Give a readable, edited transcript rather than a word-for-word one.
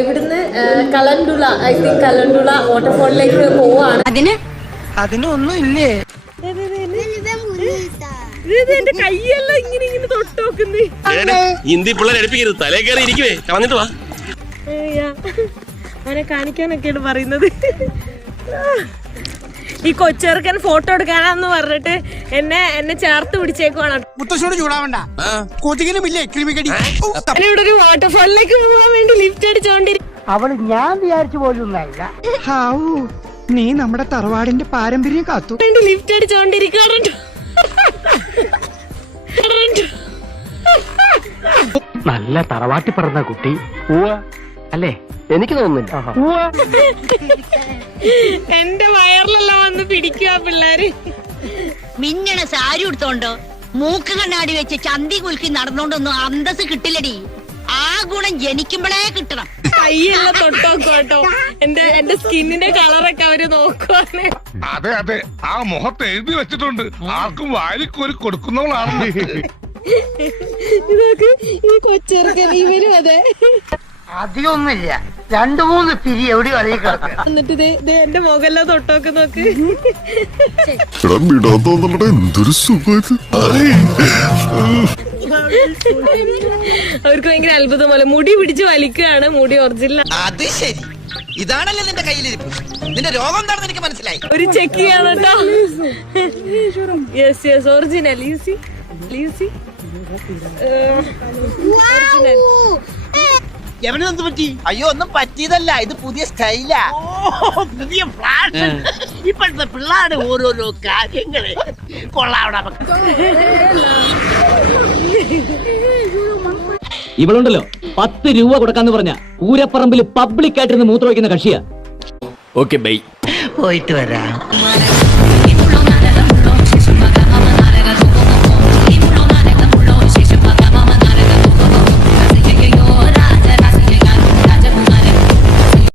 ഇവിടുന്ന് കലണ്ടുള I think കലണ്ടുള വാട്ടർഫോളിലേക്ക് പോവാണ്. അതിനൊന്നും ഇല്ലേ? എന്റെ കൈയെല്ലാം ഇങ്ങനെ ഇങ്ങനെ തൊട്ട് നോക്കുന്നേ. ഹിന്ദി പിള്ളേർ എടുപ്പിക്കരുത്, തലേ കയറി ഇരിക്കുവേ. വന്നിട്ട് വാ. അവനെ കാണിക്കാനൊക്കെയാണ് പറയുന്നത്. ഈ കൊച്ചെറുക്കൻ ഫോട്ടോ എടുക്കാനാന്ന് പറഞ്ഞിട്ട് എന്നെ ചേർത്ത് പിടിച്ചേക്കുവാണ്. മുത്തശ്ശോട് ചൂടാവണ്ട, കൊതുകിനുമില്ലേ ക്രിമികടി. ഇവിടെ ഒരു വാട്ടർഫോളിലേക്ക് പോകാൻ വേണ്ടി ലിഫ്റ്റ് അടിച്ചോണ്ടിരിക്കും. അവള് ഞാൻ വിചാരിച്ചു പോലും നീ നമ്മുടെ തറവാടിന്റെ പാരമ്പര്യം കാത്തു. വേണ്ടി ലിഫ്റ്റ് അടിച്ചോണ്ടിരിക്കാറുണ്ട്. നല്ല തറവാട്ടി പറഞ്ഞ കുട്ടി അല്ലേ? എനിക്ക് തോന്നുന്നില്ല. എന്റെ വയറിലെല്ലാം വന്ന് പിടിക്കുക പിള്ളേര്. മിന്നണ സാരി എടുത്തോണ്ടോ മൂക്ക് കണ്ണാടി വെച്ച് ചന്തി കുലുക്കി നടന്നോണ്ടൊന്നും അന്തസ് കിട്ടില്ലടി. ആ ഗുണം ജനിക്കുമ്പോഴേ കിട്ടണം. കൈയെല്ലാം തൊട്ടോക്കും കേട്ടോ. എന്റെ സ്കിന്നിന്റെ കളറൊക്കെ അവര് നോക്കുവാണ്. അതെ അതെ, ആ മുഖത്ത് എഴുതി വെച്ചിട്ടുണ്ട്, ആർക്കും വാരിക്കോരി കൊടുക്കുന്നവളാണ്. ഇതൊക്കെ ഈ കൊച്ചെറുക്കൻ ഇവരും അതെ. അധികമൊന്നുമില്ല, 2-3 പിരി എവിടെ അറിയി കിടക്കുക. എന്നിട്ട് എന്റെ മുഖെല്ലാം തൊട്ടോക്ക് നോക്ക്. എന്തൊരു സുഖം. അവർക്ക് ഭയങ്കര അത്ഭുതം പോലെ മുടി പിടിച്ച് വലിക്കുകയാണ്. മുടി ഒറിജിനൽ. അത് ശരി, ഇതാണല്ലോ നിന്റെ കയ്യിലിരിപ്പ്. നിന്റെ രോഗം എന്താണെന്ന് എനിക്ക് മനസ്സിലായി. ഒരു ചെക്ക് ചെയ്യാണ് കേട്ടോ. Yes yes, original. യൂസി എവനെന്ത് പറ്റി? അയ്യോ, ഒന്നും പറ്റിയതല്ല, ഇത് പുതിയ സ്റ്റൈലാ. പുതിയ ഫ്ലാഷ്. ഇപ്പോഴത്തെ പിള്ളേരുടെ ഓരോരോ കാര്യങ്ങള് കൊള്ളാവണം. ഇവളുണ്ടല്ലോ 10 രൂപ കൊടുക്കാന്ന് പറഞ്ഞ പൂരപ്പറമ്പിൽ പബ്ലിക് ആയിട്ടിരുന്ന് മൂത്രമൊഴിക്കുന്ന കക്ഷിയാ. ഓക്കെ ബൈ, പോയിട്ട് വരാം.